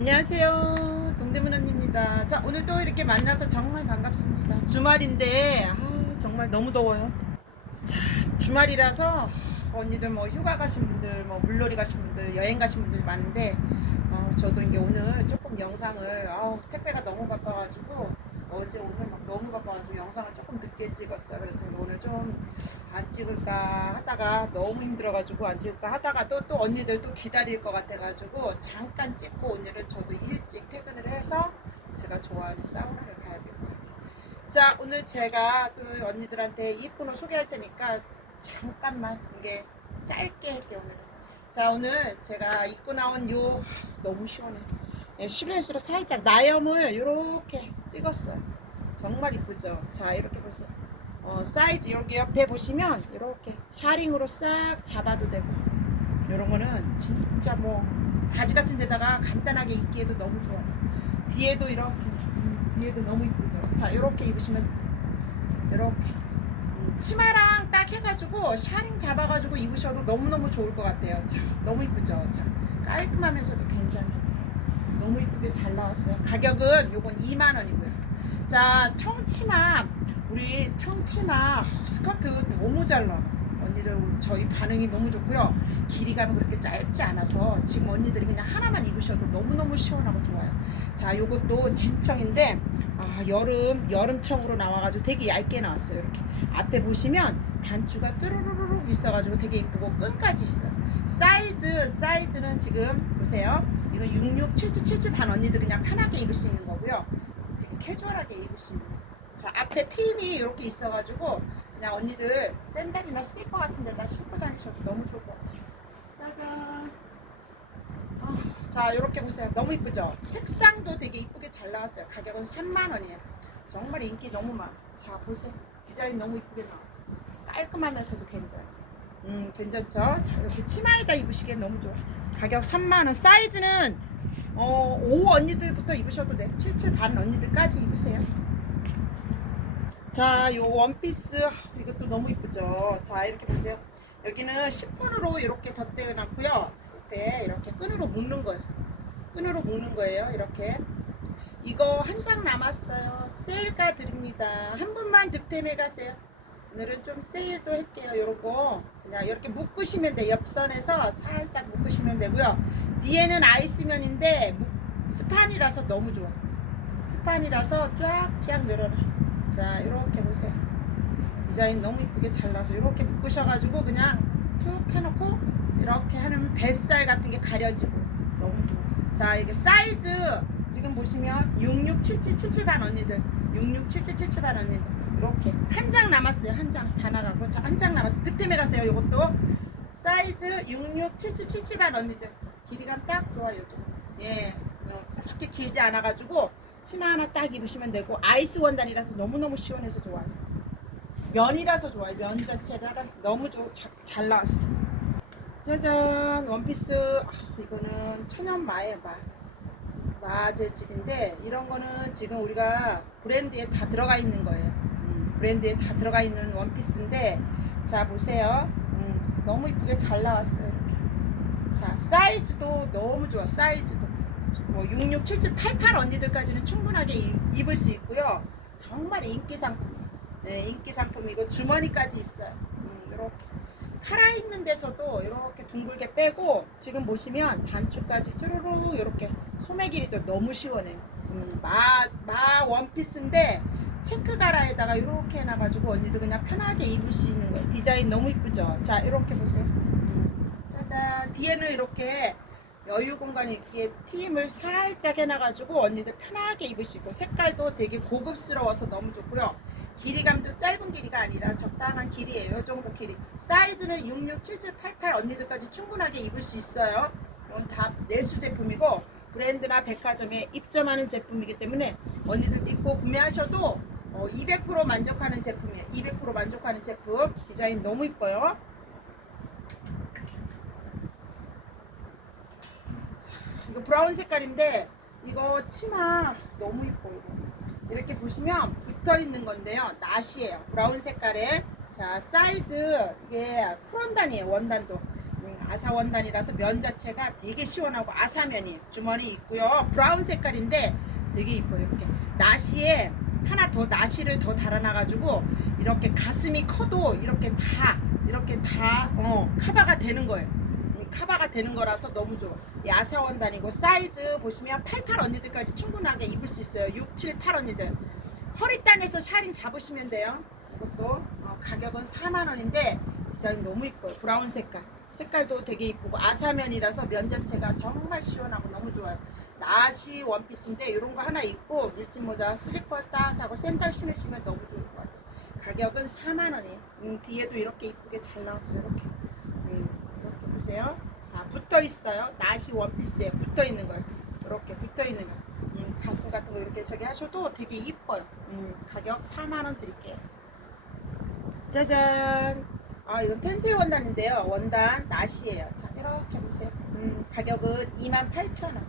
안녕하세요. 동대문 언니입니다. 자, 오늘 또 이렇게 만나서 정말 반갑습니다. 주말인데, 아, 정말 너무 더워요. 자, 주말이라서 언니들 뭐 휴가 가신 분들, 뭐 물놀이 가신 분들, 여행 가신 분들 많은데, 어, 저도 이게 오늘 조금 영상을, 아우, 택배가 너무 바빠가지고, 어제 오늘 막 너무 바빠가지고 영상을 조금 늦게 찍었어요. 그래서 오늘 좀 안 찍을까 하다가 너무 힘들어가지고 안 찍을까 하다가 또, 또 언니들 또 기다릴 것 같아가지고 잠깐 찍고 오늘은 저도 일찍 퇴근을 해서 제가 좋아하는 사우나를 가야 될 것 같아요. 자, 오늘 제가 또 언니들한테 이쁜 옷 소개할 테니까 잠깐만 이게 짧게 할게요, 오늘은. 자, 오늘 제가 입고 나온 요 너무 시원해. 예, 실루엣으로 살짝 나염을 이렇게 찍었어요. 정말 이쁘죠? 자, 이렇게 보세요. 어, 사이드 여기 옆에 보시면 이렇게 샤링으로 싹 잡아도 되고 이런 거는 진짜 뭐 바지 같은 데다가 간단하게 입기에도 너무 좋아요. 뒤에도 이렇게 음, 뒤에도 너무 이쁘죠. 자, 이렇게 입으시면 이렇게 음, 치마랑 딱 해가지고 샤링 잡아가지고 입으셔도 너무너무 좋을 것 같아요. 자, 너무 이쁘죠. 자, 깔끔하면서도 괜찮아요. 너무 이쁘게 잘 나왔어요. 가격은 요건 2만 원이고요. 자, 청치마 우리 청치마 스커트 너무 잘 나와. 언니들 저희 반응이 너무 좋고요. 길이감이 그렇게 짧지 않아서 지금 언니들이 그냥 하나만 입으셔도 너무너무 시원하고 좋아요. 자, 요것도 진청인데 아, 여름 여름청으로 나와가지고 되게 얇게 나왔어요. 이렇게 앞에 보시면 단추가 뚜루루룩 있어가지고 되게 이쁘고 끈까지 있어요. 사이즈 사이즈는 지금 보세요. 이거 66, 77, 77반 언니들 그냥 편하게 입을 수 있는 거고요. 되게 캐주얼하게 입을 수 있는 거. 자 앞에 팀이 이렇게 있어가지고 그냥 언니들 샌들이나 슬리퍼 같은 데다 신고 다니셔도 너무 좋을 것 같아요. 짜잔. 아, 자 이렇게 보세요. 너무 이쁘죠? 색상도 되게 이쁘게 잘 나왔어요. 가격은 3만 원이에요. 정말 인기 너무 많아. 자 보세요. 디자인 너무 이쁘게 나왔어요. 깔끔하면서도 괜찮아요. 음 괜찮죠? 자 이렇게 치마에다 입으시기에 너무 좋아. 가격 3만 원. 사이즈는 어, 5 언니들부터 입으셔도 돼. 77반 언니들까지 입으세요. 자, 요 원피스 아, 이것도 너무 이쁘죠. 자, 이렇게 보세요. 여기는 10분으로 이렇게 덧대어 놨고요. 옆에 이렇게 끈으로 묶는 거예요. 끈으로 묶는 거예요. 이렇게. 이거 한 장 남았어요. 세일가 드립니다. 한 분만 득템해 가세요. 오늘은 좀 세일도 할게요. 요런 거 그냥 이렇게 묶으시면 돼요. 옆선에서 살짝 묶으시면 되고요. 뒤에는 아이스면인데 묶- 스판이라서 너무 좋아. 스판이라서 쫙쫙 늘어나. 자, 이렇게 보세요. 디자인 너무 이쁘게 잘 나서 이렇게 묶으셔가지고 그냥 툭 해놓고 이렇게 하면 뱃살 같은 게 가려지고 너무 좋아. 자, 이게 사이즈 지금 보시면 667777반 언니들, 667777반 언니들 이렇게 한 장 남았어요. 한 장 다 나가고 자, 한장 남았어. 득템해 가세요. 이것도 사이즈 667777반 언니들 길이감 딱 좋아요. 좀. 예, 어, 그렇게 길지 않아가지고 치마 하나 딱 입으시면 되고 아이스 원단이라서 너무너무 시원해서 좋아요. 면이라서 좋아요. 면 자체가 너무 좋, 자, 잘 나왔어. 짜잔 원피스 아, 이거는 천연 마의 마 마재질인데 이런 거는 지금 우리가 브랜드에 다 들어가 있는 거예요. 음, 브랜드에 다 들어가 있는 원피스인데 자 보세요. 음, 너무 이쁘게 잘 나왔어요. 이렇게. 자 사이즈도 너무 좋아. 사이즈도 뭐 66, 77, 88 언니들까지는 충분하게 입- 입을 수 있고요. 정말 인기 상품이에요. 네, 인기 상품이고 주머니까지 있어요. 음, 이렇게 칼아 있는 데서도 이렇게 둥글게 빼고 지금 보시면 단추까지 쭈루루 이렇게 소매 길이도 너무 시원해요. 음, 마, 마 원피스인데 체크 가라에다가 이렇게 해놔가지고 언니들 그냥 편하게 입을 수 있는 거예요. 디자인 너무 이쁘죠? 자, 이렇게 보세요. 음, 짜잔. 뒤에는 이렇게 여유 공간이 있기에 팀을 살짝 해놔가지고 언니들 편하게 입을 수 있고 색깔도 되게 고급스러워서 너무 좋고요. 길이감도 짧은 길이가 아니라 적당한 길이에요. 이 정도 길이. 사이즈는 66, 77, 88 언니들까지 충분하게 입을 수 있어요. 이건 다 내수 제품이고 브랜드나 백화점에 입점하는 제품이기 때문에 언니들 입고 구매하셔도 어, 200% 만족하는 제품이에요. 200% 만족하는 제품. 디자인 너무 이뻐요. 이거 브라운 색깔인데 이거 치마 너무 이뻐 이거. 이렇게 보시면 붙어 있는 건데요. 낫이에요. 브라운 색깔에 자 사이즈 이게 풀원단이에요. 원단도 음, 아사 원단이라서 면 자체가 되게 시원하고 아사면이에요. 주머니 있고요. 브라운 색깔인데 되게 이뻐요. 이렇게 나시에 하나 더 나시를 더 달아놔가지고 이렇게 가슴이 커도 이렇게 다 이렇게 다 어, 커버가 되는 거예요. 음, 커버가 되는 거라서 너무 좋아. 이 아사 원 단이고 사이즈 보시면 88 언니들까지 충분하게 입을 수 있어요. 6, 7, 8 언니들. 허리단에서 샤링 잡으시면 돼요. 이것도 어, 가격은 4만 원인데 디자인 너무 이뻐요. 브라운 색깔. 색깔도 되게 이쁘고 아사면이라서 면 자체가 정말 시원하고 너무 좋아요. 나시 원피스인데 이런 거 하나 입고 밀짚 모자 슬리퍼 딱 하고 샌들 신으시면 너무 좋을 것 같아요. 가격은 4만 원이에요. 음, 뒤에도 이렇게 이쁘게 잘 나왔어요. 이렇게. 보세요. 자, 붙어 있어요. 나시 원피스에 붙어 있는 거예요. 이렇게 붙어 있는 거. 음, 가슴 같은 거 이렇게 저기 하셔도 되게 이뻐요. 음, 가격 4만 원 드릴게요. 짜잔. 아, 이건 텐슬 원단인데요. 원단 나시예요. 자, 이렇게 보세요. 음, 가격은 28,000원.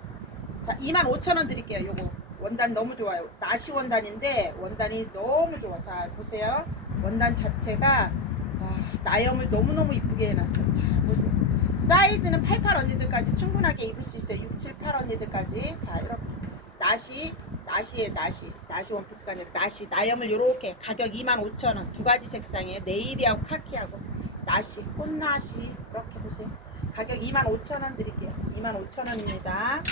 자, 25,000원 드릴게요. 요거. 원단 너무 좋아요. 나시 원단인데 원단이 너무 좋아. 자, 보세요. 원단 자체가 와, 나염을 너무너무 이쁘게 해놨어요. 자, 보세요. 사이즈는 88 언니들까지 충분하게 입을 수 있어요. 6, 7, 8 언니들까지. 자, 이렇게. 나시, 나시에 나시. 나시 원피스가 아니라 나시. 나염을 이렇게 가격 25,000원. 두 가지 색상에 네이비하고 카키하고 나시, 꽃나시. 이렇게 보세요. 가격 25,000원 드릴게요. 25,000원입니다.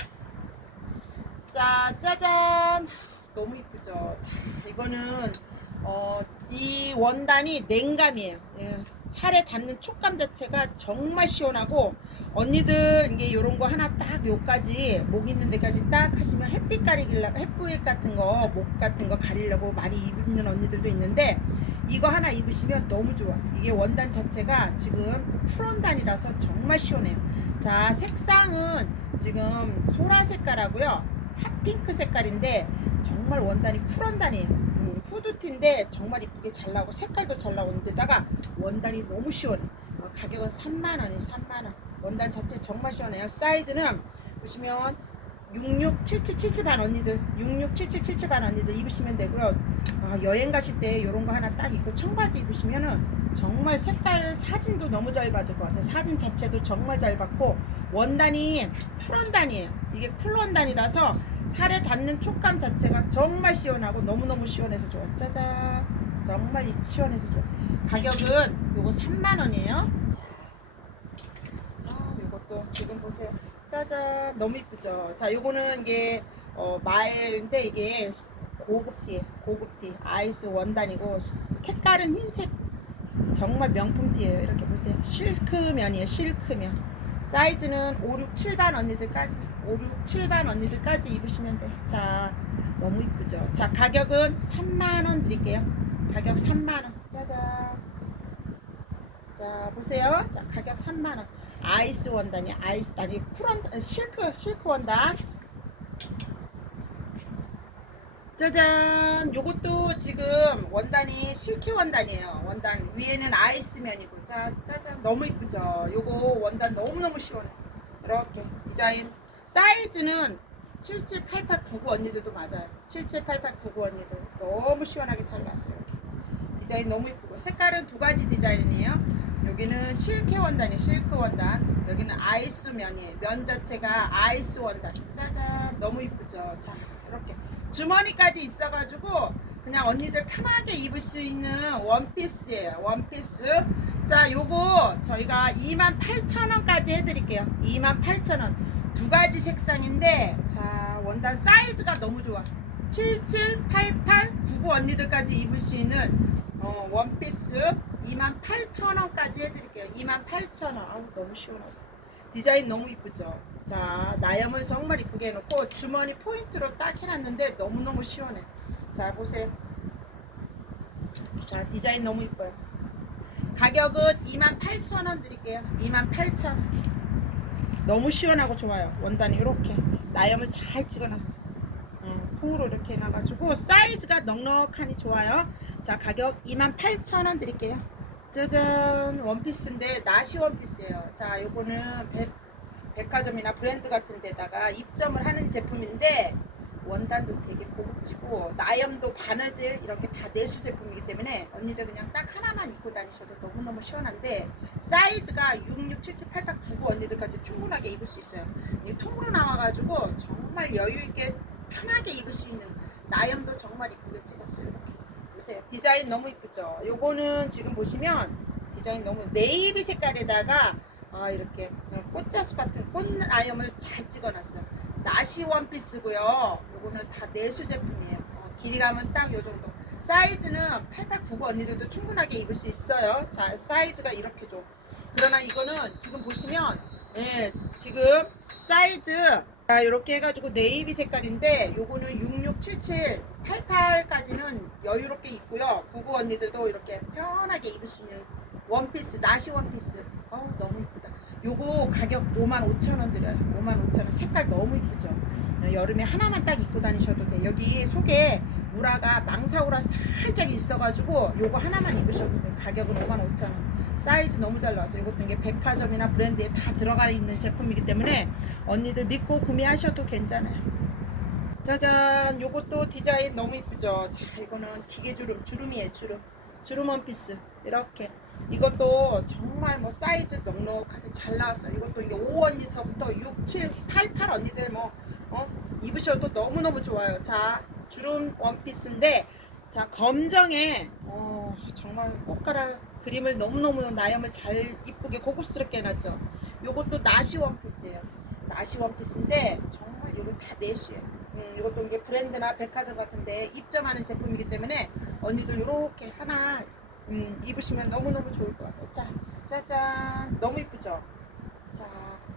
자, 짜잔. 너무 이쁘죠. 자, 이거는 어, 이 원단이 냉감이에요. 예, 살에 닿는 촉감 자체가 정말 시원하고 언니들 이게 요런 거 하나 딱 요까지 목 있는 데까지 딱 하시면 햇빛 가리기려고 햇빛 같은 거 목 같은 거 가리려고 많이 입는 언니들도 있는데 이거 하나 입으시면 너무 좋아. 이게 원단 자체가 지금 쿨원단이라서 정말 시원해요. 자, 색상은 지금 소라 색깔하고요. 핫핑크 색깔인데 정말 원단이 쿨원단이에요. 음, 후드티인데 정말 이쁘게 잘 나오고 색깔도 잘 나오는데다가 원단이 너무 시원해. 어, 가격은 3만 원이 3만 원. 원단 자체 정말 시원해요. 사이즈는 보시면 66, 77, 77반 언니들, 66, 77, 77반 언니들 입으시면 되고요. 아, 여행 가실 때 이런 거 하나 딱 입고 청바지 입으시면은 정말 색깔 사진도 너무 잘 받을 것 같아요. 사진 자체도 정말 잘 받고 원단이 쿨원단이에요. 이게 쿨원단이라서 살에 닿는 촉감 자체가 정말 시원하고 너무너무 시원해서 좋아. 짜잔. 정말 시원해서 좋아. 가격은 요거 3만 원이에요. 자. 아, 요것도 지금 보세요. 짜잔. 너무 이쁘죠. 자, 요거는 이게 어, 말인데 이게 고급티, 고급티, 아이스 원단이고 색깔은 흰색. 정말 명품 티예요. 이렇게 보세요. 실크면이에요. 실크면. 사이즈는 5, 6, 7반 언니들까지 5, 6, 7반 언니들까지 입으시면 돼. 자, 너무 이쁘죠. 자, 가격은 3만 원 드릴게요. 가격 3만 원. 짜잔. 자, 보세요. 자, 가격 3만 원. 아이스 원단이 아이스 아니 쿨원 실크 실크 원단. 짜잔! 요것도 지금 원단이 실키 원단이에요. 원단 위에는 아이스면이고. 자 짜잔! 너무 이쁘죠? 요거 원단 너무너무 시원해. 이렇게 디자인. 사이즈는 778899 언니들도 맞아요. 778899 언니들. 너무 시원하게 잘 나왔어요. 디자인 너무 이쁘고. 색깔은 두 가지 디자인이에요. 여기는 실키 원단이에요. 실크 원단. 여기는 아이스 면이에요. 면 자체가 아이스 원단. 짜잔! 너무 이쁘죠? 자 이렇게 주머니까지 있어가지고 그냥 언니들 편하게 입을 수 있는 원피스예요. 원피스. 자 요거 저희가 28,000원까지 해드릴게요. 28,000원. 두 가지 색상인데 자 원단 사이즈가 너무 좋아. 77, 88, 99 언니들까지 입을 수 있는 어, 원피스 28,000원까지 해드릴게요. 28,000원. 아우 너무 시원하다. 디자인 너무 이쁘죠 자 나염을 정말 이쁘게 해놓고 주머니 포인트로 딱 해놨는데 너무너무 시원해. 자 보세요. 자 디자인 너무 이뻐요. 가격은 28,000원 드릴게요. 28,000원. 너무 시원하고 좋아요. 원단이 이렇게 나염을 잘 찍어놨어. 어, 통으로 이렇게 해놔가지고 사이즈가 넉넉하니 좋아요. 자 가격 28,000원 드릴게요. 짜잔! 원피스인데 나시 원피스예요. 자 요거는 백, 백화점이나 브랜드 같은 데다가 입점을 하는 제품인데 원단도 되게 고급지고 나염도 바느질 이렇게 다 내수 제품이기 때문에 언니들 그냥 딱 하나만 입고 다니셔도 너무너무 시원한데 사이즈가 66, 77, 88, 99 언니들까지 충분하게 입을 수 있어요. 이 통으로 나와가지고 정말 여유 있게 편하게 입을 수 있는 나염도 정말 이쁘게 찍었어요. 이렇게 보세요. 디자인 너무 이쁘죠? 요거는 지금 보시면 디자인 너무 네이비 색깔에다가 아, 이렇게 꽃자수 같은 꽃 나염을 잘 찍어놨어요. 나시 원피스고요. 요거는 다 내수 제품이에요. 어, 길이감은 딱 요 정도. 사이즈는 8899 언니들도 충분하게 입을 수 있어요. 자, 사이즈가 이렇게 줘. 그러나 이거는 지금 보시면 예, 지금 사이즈 자, 이렇게 해가지고 네이비 색깔인데 요거는 6677, 88까지는 여유롭게 입고요. 99 언니들도 이렇게 편하게 입을 수 있는 원피스, 나시 원피스. 어우, 너무 이쁘다. 요거 가격 55,000원 드려요. 55,000원. 색깔 너무 이쁘죠? 여름에 하나만 딱 입고 다니셔도 돼. 여기 속에 우라가 망사우라 살짝 있어가지고 요거 하나만 입으셔도 돼. 가격은 55,000원. 사이즈 너무 잘 나왔어요. 이것도 이게 백화점이나 브랜드에 다 들어가 있는 제품이기 때문에 언니들 믿고 구매하셔도 괜찮아요. 짜잔, 요것도 디자인 너무 이쁘죠? 자, 이거는 기계주름, 주름이에요, 주름. 주름 원피스. 이렇게. 이것도 정말 뭐 사이즈 넉넉하게 잘 나왔어요. 이것도 이게 5 언니서부터 6, 7, 8, 8 언니들 뭐, 어, 입으셔도 너무너무 좋아요. 자, 주름 원피스인데, 자, 검정에, 어, 정말 꽃가락 그림을 너무너무 나염을 잘 이쁘게 고급스럽게 해놨죠. 요것도 나시 원피스예요. 나시 원피스인데, 정말 이거 다 내수예요. 음, 이것도 이게 브랜드나 백화점 같은데 입점하는 제품이기 때문에 언니들 이렇게 하나 음, 입으시면 너무너무 좋을 것 같아요. 자, 짜잔. 너무 이쁘죠? 자,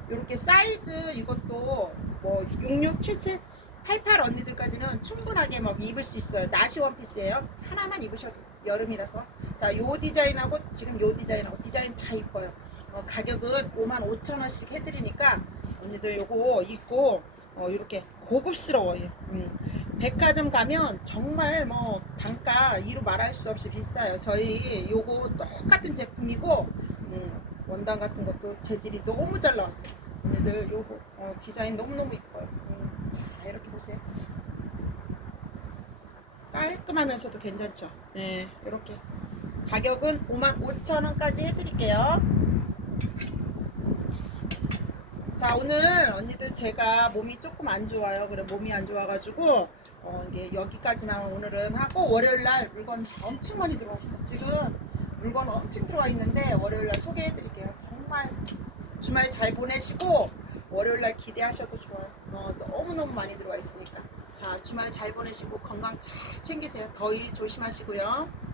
이렇게 사이즈 이것도 뭐 66, 77, 88 언니들까지는 충분하게 막 입을 수 있어요. 나시 원피스예요. 하나만 입으셔도 여름이라서. 자, 요 디자인하고 지금 요 디자인하고 디자인 다 이뻐요. 어, 가격은 55,000원씩 해드리니까 언니들 요거 입고 어, 이렇게 고급스러워요. 음. 백화점 가면 정말 뭐 단가 이루 말할 수 없이 비싸요. 저희 요거 똑같은 제품이고 음, 원단 같은 것도 재질이 너무 잘 나왔어요. 언니들 요거 어, 디자인 너무너무 이뻐요. 음, 자 이렇게 보세요. 깔끔하면서도 괜찮죠? 네, 이렇게 가격은 55,000원까지 해드릴게요. 자 오늘 언니들 제가 몸이 조금 안 좋아요. 그래 몸이 안 좋아가지고 어, 이게 여기까지만 오늘은 하고 월요일 날 물건 엄청 많이 들어와 있어. 지금 물건 엄청 들어와 있는데 월요일 날 소개해드릴게요. 정말 주말 잘 보내시고 월요일 날 기대하셔도 좋아요. 어, 너무 너무 많이 들어와 있으니까. 자 주말 잘 보내시고 건강 잘 챙기세요. 더위 조심하시고요.